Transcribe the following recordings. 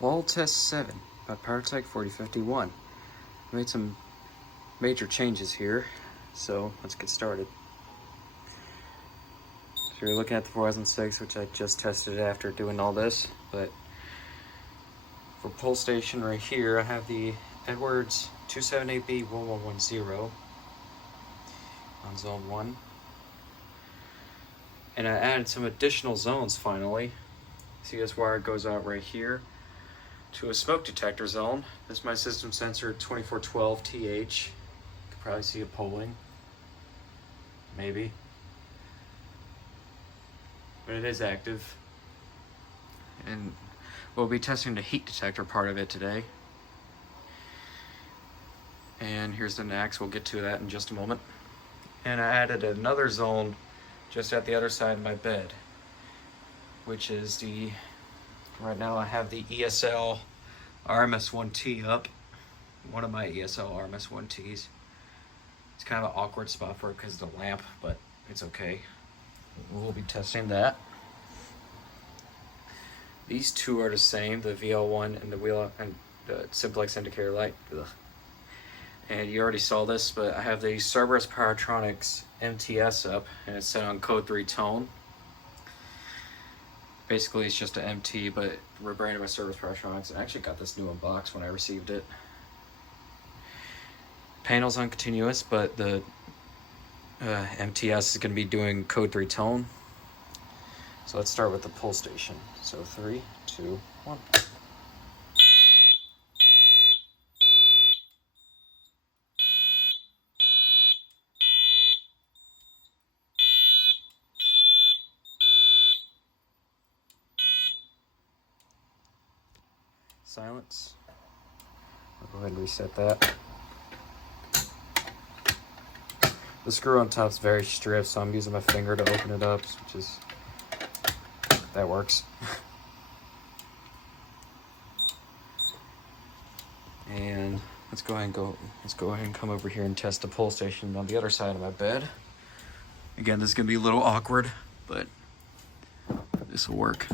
Wall Test 7 by PowerTech 4051. Made some major changes here, so let's get started. So you're looking at the 4006, which I just tested after doing all this, but for pull station right here, I have the Edwards 278B1110 on zone 1. And I added some additional zones finally. See, this wire goes out right here to a smoke detector zone. This is my system sensor 2412TH. You can probably see it pulling. Maybe. But it is active. And we'll be testing the heat detector part of it today. And here's the NACS. We'll get to that in just a moment. And I added another zone just at the other side of my bed, which is the, right now I have the ESL RMS1T up, one of my ESL RMS1Ts. It's kind of an awkward spot for it because of the lamp, but it's okay. We'll be testing that. These two are the same, the VL1 and the wheel and the Simplex indicator light. Ugh. And you already saw this, but I have the Cerberus Pyrotronics MTS up, and it's set on code 3 tone. Basically, it's just an MT, but rebranded by Cerberus Pyrotronics. I actually got this new in box when I received it. Panel's on continuous, but the MTS is going to be doing code 3 tone. So let's start with the pull station. So 3, 2, 1. Silence. I'll go ahead and reset that. The screw on top is very stiff, so I'm using my finger to open it up, which is, that works. And let's go ahead and come over here and test the pull station on the other side of my bed. Again, this is gonna be a little awkward, but this will work.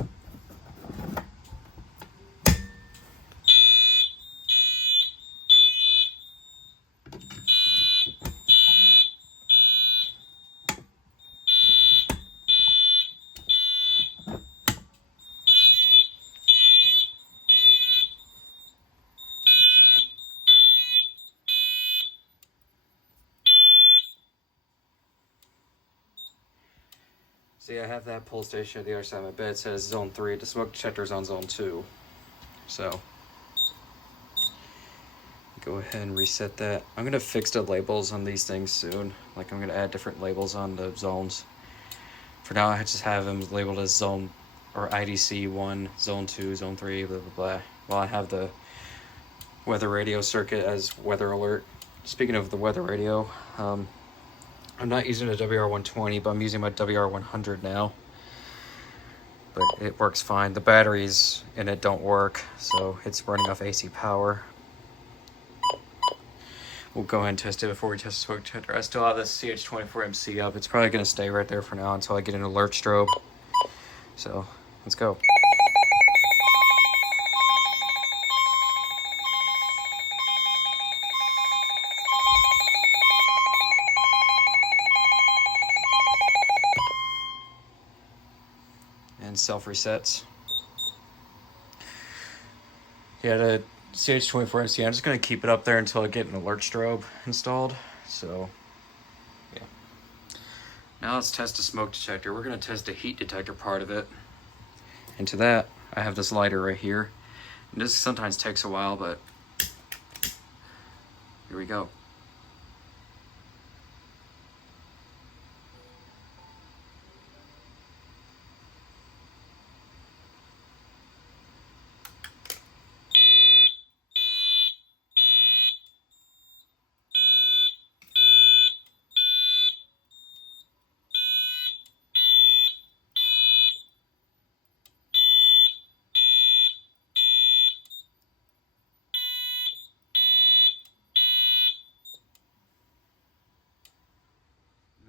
See, I have that pull station at the other side of my bed. It says zone 3. The smoke detector is on zone 2. So, go ahead and reset that. I'm going to fix the labels on these things soon. Like, I'm going to add different labels on the zones. For now, I just have them labeled as zone, or IDC 1, zone 2, zone 3, blah, blah, blah. While I have the weather radio circuit as weather alert. Speaking of the weather radio, I'm not using a WR120, but I'm using my WR100 now. But it works fine. The batteries in it don't work, so it's running off AC power. We'll go ahead and test it before we test the smoke detector. I still have the CH24MC up. It's probably going to stay right there for now until I get an alert strobe. So, let's go. And self-resets. Yeah, the CH24MC, I'm just going to keep it up there until I get an alert strobe installed. So, yeah. Now let's test the smoke detector. We're going to test the heat detector part of it. And to that, I have this lighter right here. And this sometimes takes a while, but here we go.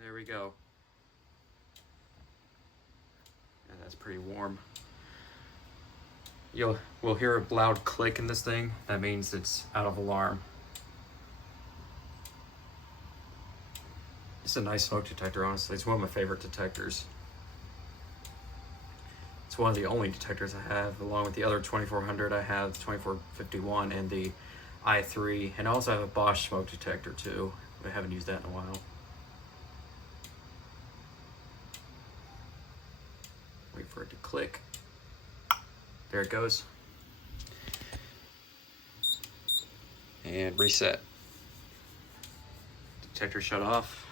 There we go. And that's pretty warm. we'll hear a loud click in this thing. That means it's out of alarm. It's a nice smoke detector, honestly. It's one of my favorite detectors. It's one of the only detectors I have, along with the other 2400. I have the 2451 and the i3, and I also have a Bosch smoke detector too. I haven't used that in a while. Wait for it to click. There it goes. And reset. Detector shut off.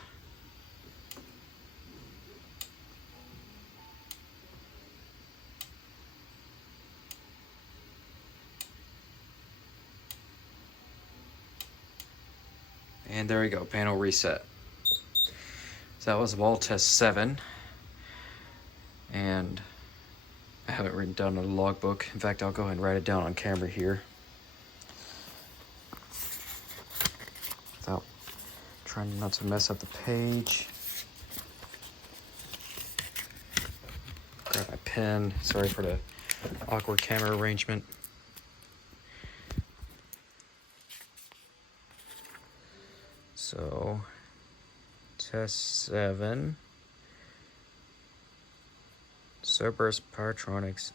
And there we go, panel reset. So that was wall test 7. And I haven't written down a logbook. In fact, I'll go ahead and write it down on camera here. Without trying not to mess up the page. Grab my pen. Sorry for the awkward camera arrangement. So, test 7. Cerberus Powertronics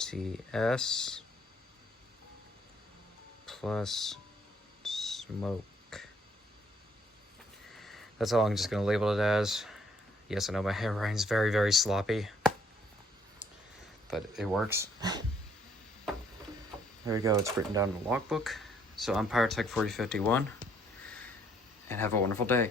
MTS plus smoke. That's all I'm just going to label it as. Yes, I know my handwriting's very, very sloppy, but it works. There we go, it's written down in the logbook. So I'm Pyrotech 4051, and have a wonderful day.